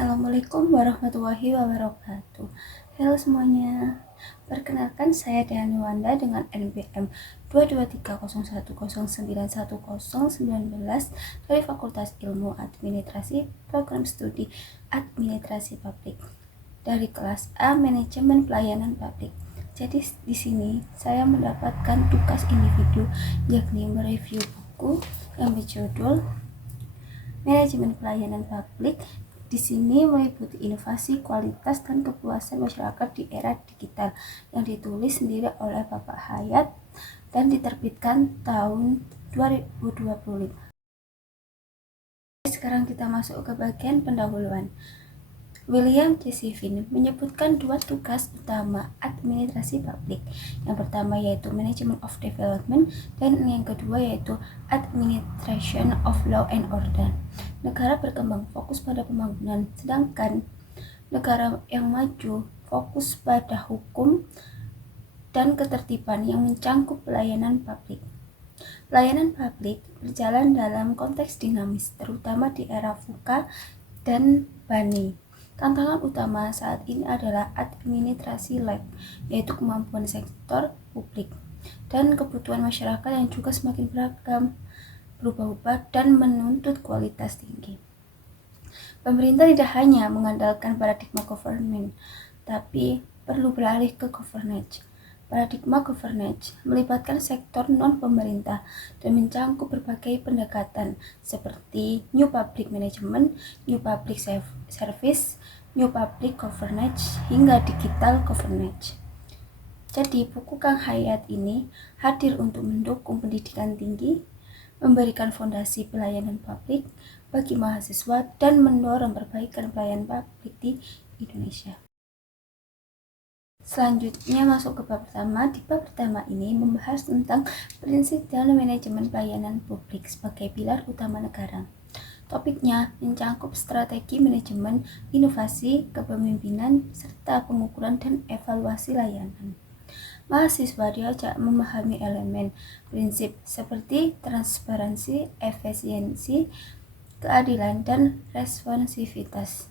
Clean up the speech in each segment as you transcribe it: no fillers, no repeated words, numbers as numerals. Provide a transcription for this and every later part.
Assalamualaikum warahmatullahi wabarakatuh. Halo semuanya. Perkenalkan, saya Dani Wanda dengan NPM 22301091019 dari Fakultas Ilmu Administrasi Program Studi Administrasi Publik dari kelas A Manajemen Pelayanan Publik. Jadi di sini saya mendapatkan tugas individu, yakni mereview buku yang berjudul Manajemen Pelayanan Publik. Di sini meliputi inovasi, kualitas, dan kepuasan masyarakat di era digital yang ditulis sendiri oleh Bapak Hayat dan diterbitkan tahun 2025. Sekarang kita masuk ke bagian pendahuluan. William J. Sivin menyebutkan dua tugas utama administrasi publik. Yang pertama yaitu Management of Development dan yang kedua yaitu Administration of Law and Order. Negara berkembang fokus pada pembangunan, sedangkan negara yang maju fokus pada hukum dan ketertiban yang mencangkup pelayanan publik. Pelayanan publik berjalan dalam konteks dinamis, terutama di era VUCA dan BANI. Tantangan utama saat ini adalah administrasi lag, yaitu kemampuan sektor publik, dan kebutuhan masyarakat yang juga semakin beragam, berubah-ubah, dan menuntut kualitas tinggi. Pemerintah tidak hanya mengandalkan paradigma government, tapi perlu beralih ke governance. Paradigma governance melibatkan sektor non-pemerintah dan mencangkup berbagai pendekatan seperti New Public Management, New Public Service, New Public Governance, hingga Digital Governance. Jadi, buku Kang Hayat ini hadir untuk mendukung pendidikan tinggi, memberikan fondasi pelayanan publik bagi mahasiswa, dan mendorong perbaikan pelayanan publik di Indonesia. Selanjutnya masuk ke bab pertama. Di bab pertama ini membahas tentang prinsip dan manajemen pelayanan publik sebagai pilar utama negara. Topiknya mencangkup strategi manajemen, inovasi, kepemimpinan, serta pengukuran dan evaluasi layanan. Mahasiswa diajak memahami elemen prinsip seperti transparansi, efisiensi, keadilan, dan responsivitas,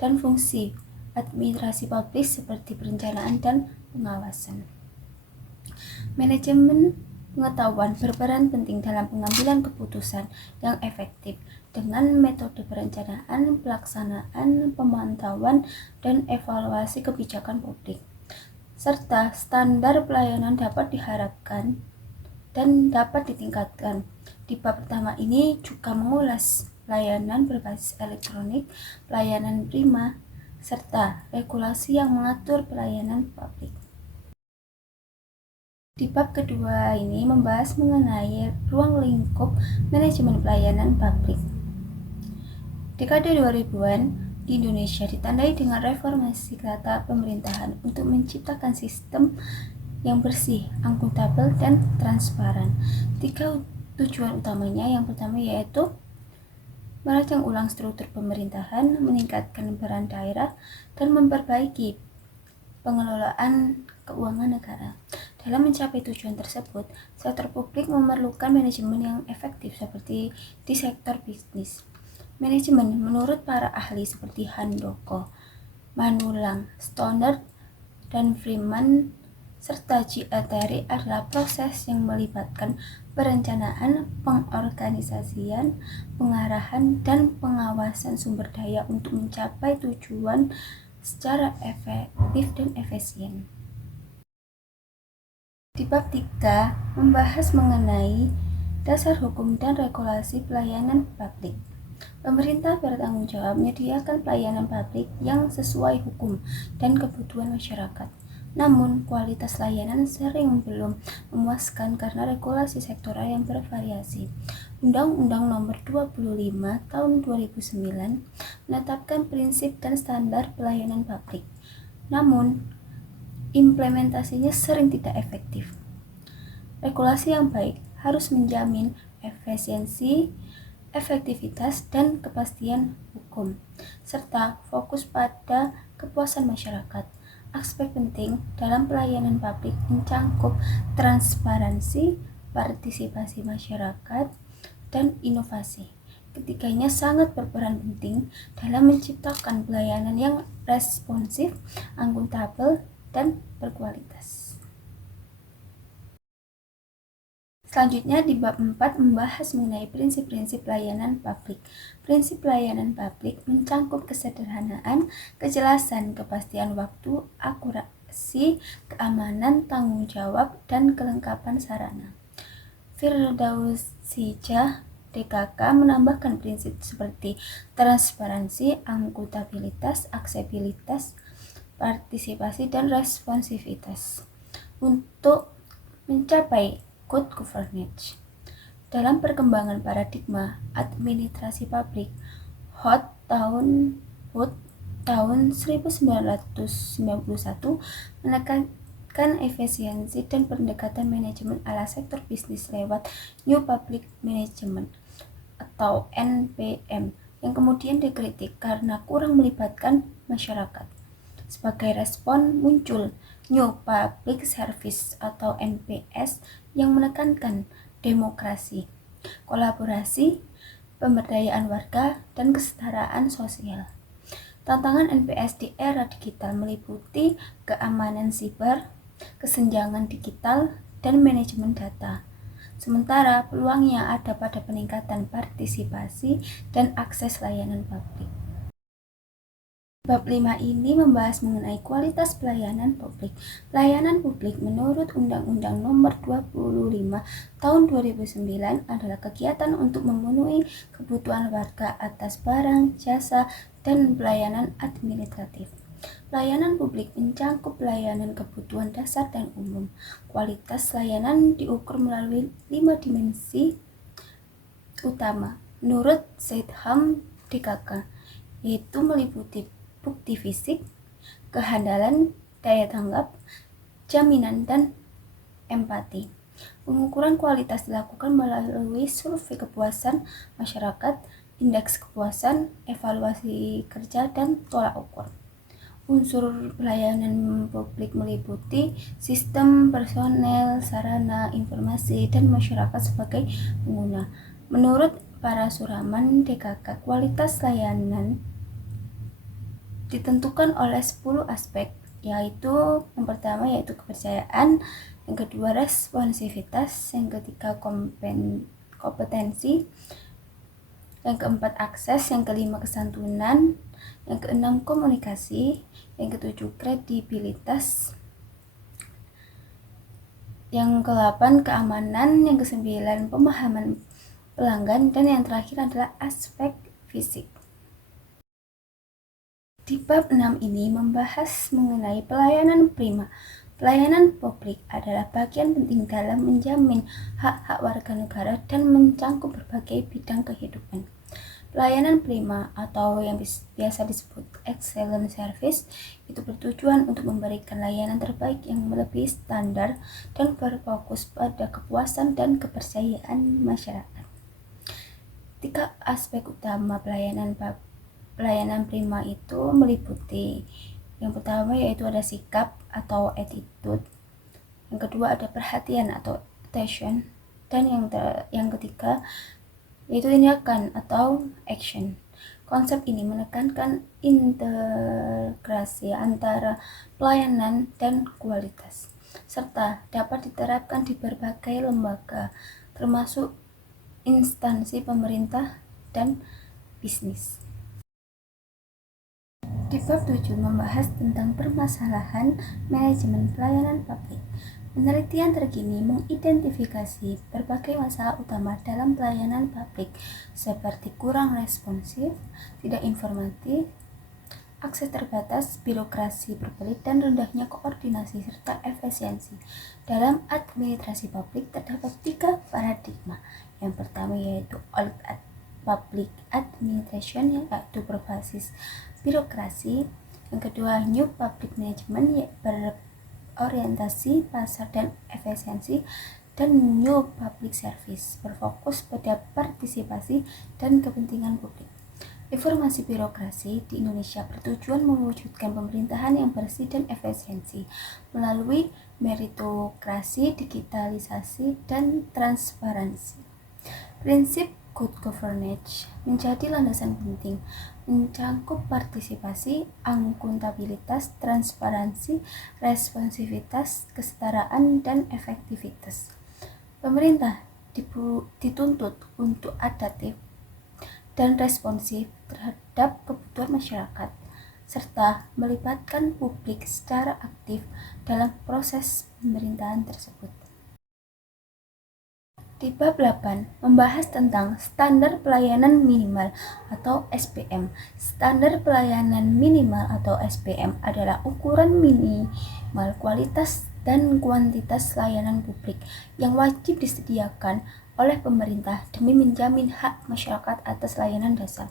dan fungsi administrasi publik seperti perencanaan dan pengawasan. Manajemen pengetahuan berperan penting dalam pengambilan keputusan yang efektif dengan metode perencanaan, pelaksanaan, pemantauan, dan evaluasi kebijakan publik, serta standar pelayanan dapat diharapkan dan dapat ditingkatkan. Di bab pertama ini juga mengulas pelayanan berbasis elektronik, pelayanan prima, serta regulasi yang mengatur pelayanan publik. Di bab kedua ini membahas mengenai ruang lingkup manajemen pelayanan publik. Dekade 2000-an di Indonesia ditandai dengan reformasi tata pemerintahan untuk menciptakan sistem yang bersih, akuntabel, dan transparan. 3 tujuan utamanya, yang pertama yaitu merancang ulang struktur pemerintahan, meningkatkan peran daerah, dan memperbaiki pengelolaan keuangan negara. Dalam mencapai tujuan tersebut, sektor publik memerlukan manajemen yang efektif seperti di sektor bisnis. Manajemen menurut para ahli seperti Handoko, Manulang, Stoner, dan Freeman, serta G. Terry adalah proses yang melibatkan perencanaan, pengorganisasian, pengarahan, dan pengawasan sumber daya untuk mencapai tujuan secara efektif dan efisien. Di bab 3 membahas mengenai dasar hukum dan regulasi pelayanan publik. Pemerintah bertanggung jawab menyediakan pelayanan publik yang sesuai hukum dan kebutuhan masyarakat. Namun, kualitas layanan sering belum memuaskan karena regulasi sektoral yang bervariasi. Undang-Undang Nomor 25 Tahun 2009 menetapkan prinsip dan standar pelayanan publik. Namun, implementasinya sering tidak efektif. Regulasi yang baik harus menjamin efisiensi, efektivitas, dan kepastian hukum, serta fokus pada kepuasan masyarakat. Aspek penting dalam pelayanan publik mencangkup transparansi, partisipasi masyarakat, dan inovasi. Ketiganya sangat berperan penting dalam menciptakan pelayanan yang responsif, akuntabel, dan berkualitas. Selanjutnya di bab 4 membahas mengenai prinsip-prinsip pelayanan publik. Prinsip pelayanan publik mencangkup kesederhanaan, kejelasan, kepastian waktu, akurasi, keamanan, tanggung jawab, dan kelengkapan sarana. Firdausijah DKK menambahkan prinsip seperti transparansi, akuntabilitas, aksesibilitas, partisipasi, dan responsivitas untuk mencapai good governance. Dalam perkembangan paradigma administrasi publik, Hood tahun 1991 menekankan efisiensi dan pendekatan manajemen ala sektor bisnis lewat New Public Management atau NPM yang kemudian dikritik karena kurang melibatkan masyarakat. Sebagai respon muncul New Public Service atau NPS yang menekankan demokrasi, kolaborasi, pemberdayaan warga, dan kesetaraan sosial. Tantangan NPS di era digital meliputi keamanan siber, kesenjangan digital, dan manajemen data. Sementara peluangnya ada pada peningkatan partisipasi dan akses layanan publik. Bab 5 ini membahas mengenai kualitas pelayanan publik. Pelayanan publik menurut Undang-Undang Nomor 25 Tahun 2009 adalah kegiatan untuk memenuhi kebutuhan warga atas barang, jasa, dan pelayanan administratif. Pelayanan publik mencangkup pelayanan kebutuhan dasar dan umum. Kualitas layanan diukur melalui 5 dimensi utama menurut Seidham DKK, yaitu meliputi bukti fisik, kehandalan, daya tanggap, jaminan, dan empati. Pengukuran kualitas dilakukan melalui survei kepuasan masyarakat, indeks kepuasan, evaluasi kerja, dan tolak ukur. Unsur pelayanan publik meliputi sistem, personel, sarana, informasi, dan masyarakat sebagai pengguna. Menurut Parasuraman DKK, kualitas layanan ditentukan oleh 10 aspek, yaitu yang pertama yaitu kepercayaan, yang kedua responsivitas, yang ketiga kompetensi, yang keempat akses, yang kelima kesantunan, yang keenam komunikasi, yang ketujuh kredibilitas, yang ke-8 keamanan, yang ke-9 pemahaman pelanggan, dan yang terakhir adalah aspek fisik. Di bab 6 ini membahas mengenai pelayanan prima. Pelayanan publik adalah bagian penting dalam menjamin hak-hak warga negara dan mencangkup berbagai bidang kehidupan. Pelayanan prima atau yang biasa disebut excellent service itu bertujuan untuk memberikan layanan terbaik yang melebihi standar dan berfokus pada kepuasan dan kepercayaan masyarakat. 3 aspek utama pelayanan prima itu meliputi yang pertama yaitu ada sikap atau attitude, yang kedua ada perhatian atau attention, dan yang ketiga yaitu tindakan atau action. Konsep ini menekankan integrasi antara pelayanan dan kualitas, serta dapat diterapkan di berbagai lembaga, termasuk instansi pemerintah dan bisnis. Di bab 7 membahas tentang permasalahan manajemen pelayanan publik. Penelitian terkini mengidentifikasi berbagai masalah utama dalam pelayanan publik, seperti kurang responsif, tidak informatif, akses terbatas, birokrasi berbelit, dan rendahnya koordinasi serta efisiensi. Dalam administrasi publik terdapat 3 paradigma. Yang pertama yaitu Old Public Administration, yaitu berbasis birokrasi. Yang kedua New Public Management, yaitu berorientasi pasar dan efisiensi. Dan New Public Service, berfokus pada partisipasi dan kepentingan publik. Reformasi birokrasi di Indonesia bertujuan mewujudkan pemerintahan yang bersih dan efisiensi melalui meritokrasi, digitalisasi, dan transparansi. Prinsip good governance menjadi landasan penting, mencangkup partisipasi, akuntabilitas, transparansi, responsivitas, kesetaraan, dan efektivitas. Pemerintah dituntut untuk adaptif dan responsif terhadap kebutuhan masyarakat, serta melibatkan publik secara aktif dalam proses pemerintahan tersebut. Di bab 8 membahas tentang standar pelayanan minimal atau SPM. Standar pelayanan minimal atau SPM adalah ukuran minimal kualitas dan kuantitas layanan publik yang wajib disediakan oleh pemerintah demi menjamin hak masyarakat atas layanan dasar.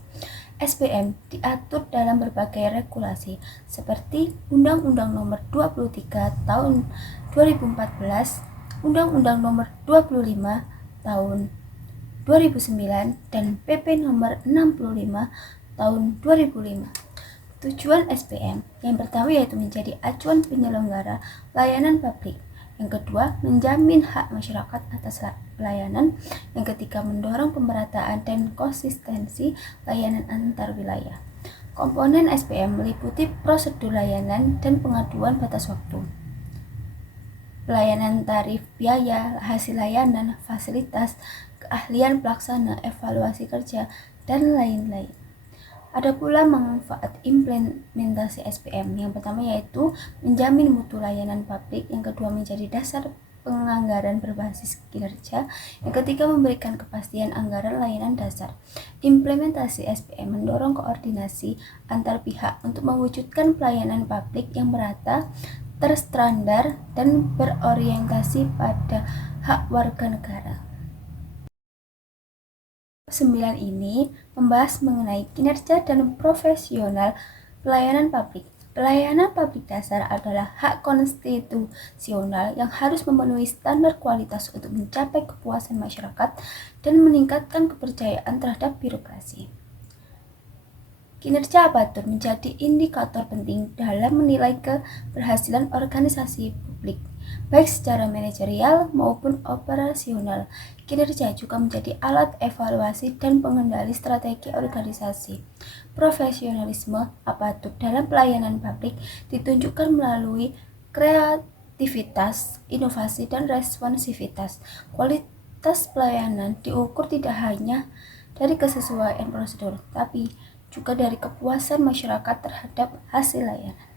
SPM diatur dalam berbagai regulasi seperti Undang-Undang Nomor 23 Tahun 2014, Undang-Undang Nomor 25 Tahun 2009, dan PP Nomor 65 Tahun 2005. Tujuan SPM yang pertama yaitu menjadi acuan penyelenggara layanan publik. Yang kedua, menjamin hak masyarakat atas pelayanan. Yang ketiga, mendorong pemerataan dan konsistensi layanan antar wilayah. Komponen SPM meliputi prosedur layanan dan pengaduan batas waktu, pelayanan tarif biaya, hasil layanan, fasilitas, keahlian pelaksana, evaluasi kerja, dan lain-lain. Ada pula manfaat implementasi SPM. Yang pertama yaitu menjamin mutu layanan publik, yang kedua menjadi dasar penganggaran berbasis kinerja, yang ketiga memberikan kepastian anggaran layanan dasar. Implementasi SPM mendorong koordinasi antar pihak untuk mewujudkan pelayanan publik yang merata, terstandar, dan berorientasi pada hak warga negara. 9 ini membahas mengenai kinerja dan profesional pelayanan publik. Pelayanan publik dasar adalah hak konstitusional yang harus memenuhi standar kualitas untuk mencapai kepuasan masyarakat dan meningkatkan kepercayaan terhadap birokrasi. Kinerja aparatur menjadi indikator penting dalam menilai keberhasilan organisasi publik, baik secara manajerial maupun operasional. Kinerja juga menjadi alat evaluasi dan pengendali strategi organisasi. Profesionalisme aparatur dalam pelayanan publik ditunjukkan melalui kreativitas, inovasi, dan responsivitas. Kualitas pelayanan diukur tidak hanya dari kesesuaian prosedur, tapi juga dari kepuasan masyarakat terhadap hasil layanan.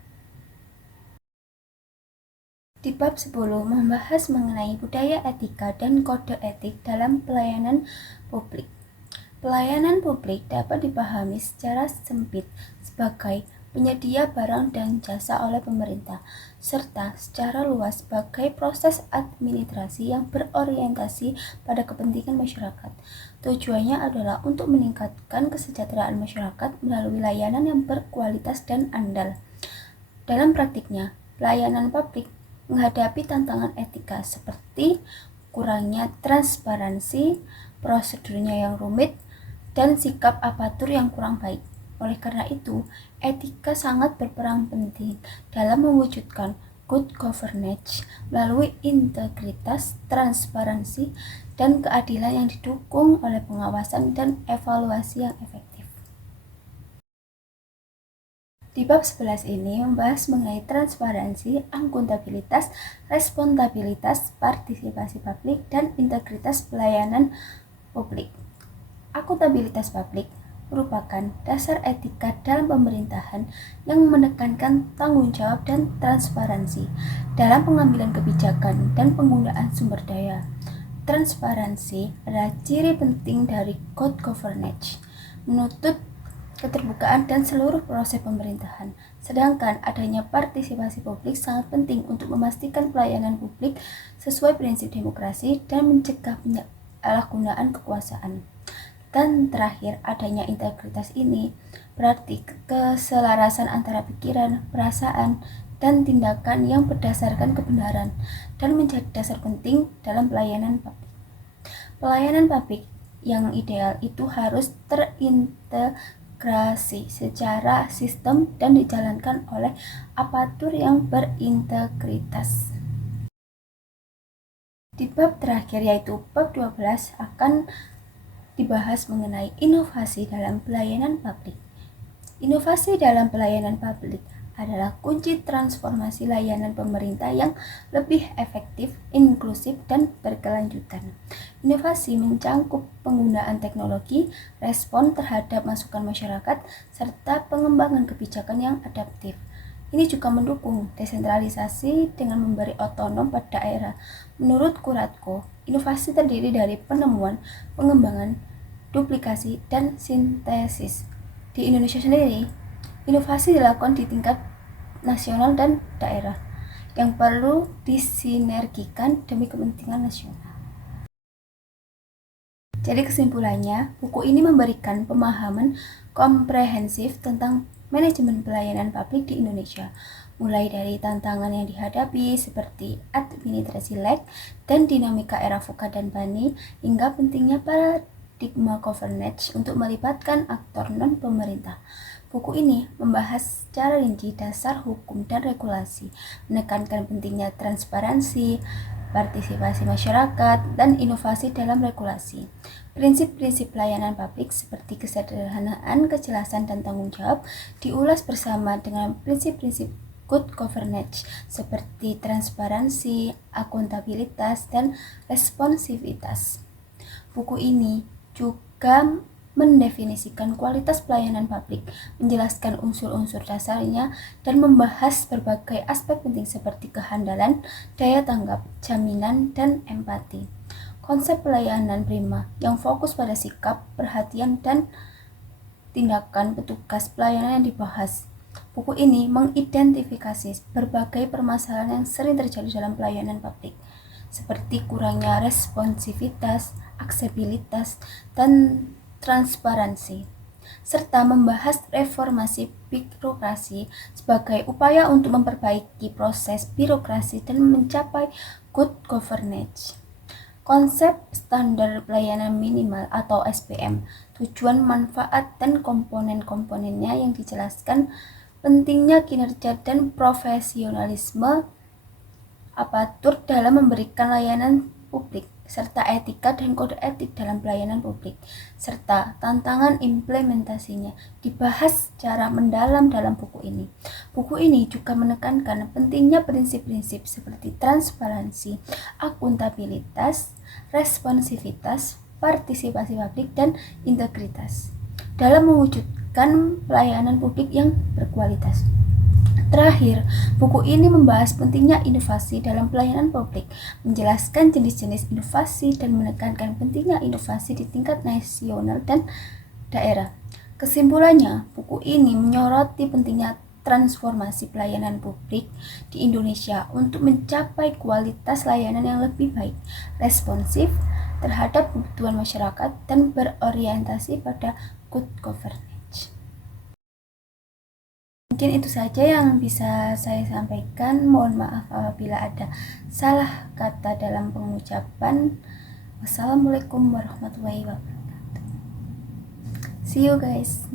Di bab 10 membahas mengenai budaya etika dan kode etik dalam pelayanan publik. Pelayanan publik dapat dipahami secara sempit sebagai penyedia barang dan jasa oleh pemerintah, serta secara luas sebagai proses administrasi yang berorientasi pada kepentingan masyarakat. Tujuannya adalah untuk meningkatkan kesejahteraan masyarakat melalui layanan yang berkualitas dan andal. Dalam praktiknya, pelayanan publik menghadapi tantangan etika seperti kurangnya transparansi, prosedurnya yang rumit, dan sikap aparatur yang kurang baik. Oleh karena itu, etika sangat berperan penting dalam mewujudkan good governance melalui integritas, transparansi, dan keadilan yang didukung oleh pengawasan dan evaluasi yang efektif. Di bab 11 ini membahas mengenai transparansi, akuntabilitas, responsabilitas, partisipasi publik, dan integritas pelayanan publik. Akuntabilitas publik merupakan dasar etika dalam pemerintahan yang menekankan tanggung jawab dan transparansi dalam pengambilan kebijakan dan penggunaan sumber daya. Transparansi adalah ciri penting dari good governance, menuntut keterbukaan dan seluruh proses pemerintahan. Sedangkan adanya partisipasi publik sangat penting untuk memastikan pelayanan publik sesuai prinsip demokrasi dan mencegah penyalahgunaan kekuasaan. Dan terakhir, adanya integritas ini berarti keselarasan antara pikiran, perasaan, dan tindakan yang berdasarkan kebenaran dan menjadi dasar penting dalam pelayanan publik. Pelayanan publik yang ideal itu harus terintegrasi secara sistem dan dijalankan oleh aparatur yang berintegritas. Di bab terakhir yaitu bab 12 akan dibahas mengenai inovasi dalam pelayanan publik. Inovasi dalam pelayanan publik adalah kunci transformasi layanan pemerintah yang lebih efektif, inklusif, dan berkelanjutan. Inovasi mencangkup penggunaan teknologi, respon terhadap masukan masyarakat, serta pengembangan kebijakan yang adaptif. Ini juga mendukung desentralisasi dengan memberi otonom pada daerah. Menurut Kuratko, inovasi terdiri dari penemuan, pengembangan, duplikasi, dan sintesis. Di Indonesia sendiri, inovasi dilakukan di tingkat nasional dan daerah yang perlu disinergikan demi kepentingan nasional. Jadi kesimpulannya, buku ini memberikan pemahaman komprehensif tentang manajemen pelayanan publik di Indonesia, mulai dari tantangan yang dihadapi seperti administrasi lag dan dinamika era VUCA dan BANI, hingga pentingnya paradigma governance untuk melibatkan aktor non-pemerintah. Buku ini membahas secara rinci dasar hukum dan regulasi, menekankan pentingnya transparansi, partisipasi masyarakat, dan inovasi dalam regulasi. Prinsip-prinsip pelayanan publik seperti kesederhanaan, kejelasan, dan tanggung jawab diulas bersama dengan prinsip-prinsip good governance seperti transparansi, akuntabilitas, dan responsivitas. Buku ini juga mendefinisikan kualitas pelayanan publik, menjelaskan unsur-unsur dasarnya, dan membahas berbagai aspek penting seperti kehandalan, daya tanggap, jaminan, dan empati. Konsep pelayanan prima yang fokus pada sikap, perhatian, dan tindakan petugas pelayanan yang dibahas. Buku ini mengidentifikasi berbagai permasalahan yang sering terjadi dalam pelayanan publik, seperti kurangnya responsivitas, aksesibilitas, dan transparansi, serta membahas reformasi birokrasi sebagai upaya untuk memperbaiki proses birokrasi dan mencapai good governance. Konsep standar pelayanan minimal atau SPM, tujuan, manfaat, dan komponen-komponennya yang dijelaskan, pentingnya kinerja dan profesionalisme apatur dalam memberikan layanan publik, serta etika dan kode etik dalam pelayanan publik, serta tantangan implementasinya dibahas secara mendalam dalam buku ini. Buku ini juga menekankan pentingnya prinsip-prinsip seperti transparansi, akuntabilitas, responsivitas, partisipasi publik, dan integritas dalam mewujudkan pelayanan publik yang berkualitas. Terakhir, buku ini membahas pentingnya inovasi dalam pelayanan publik, menjelaskan jenis-jenis inovasi, dan menekankan pentingnya inovasi di tingkat nasional dan daerah. Kesimpulannya, buku ini menyoroti pentingnya transformasi pelayanan publik di Indonesia untuk mencapai kualitas layanan yang lebih baik, responsif terhadap kebutuhan masyarakat, dan berorientasi pada good governance. Mungkin itu saja yang bisa saya sampaikan. Mohon maaf apabila ada salah kata dalam pengucapan. Wassalamualaikum warahmatullahi wabarakatuh. See you guys.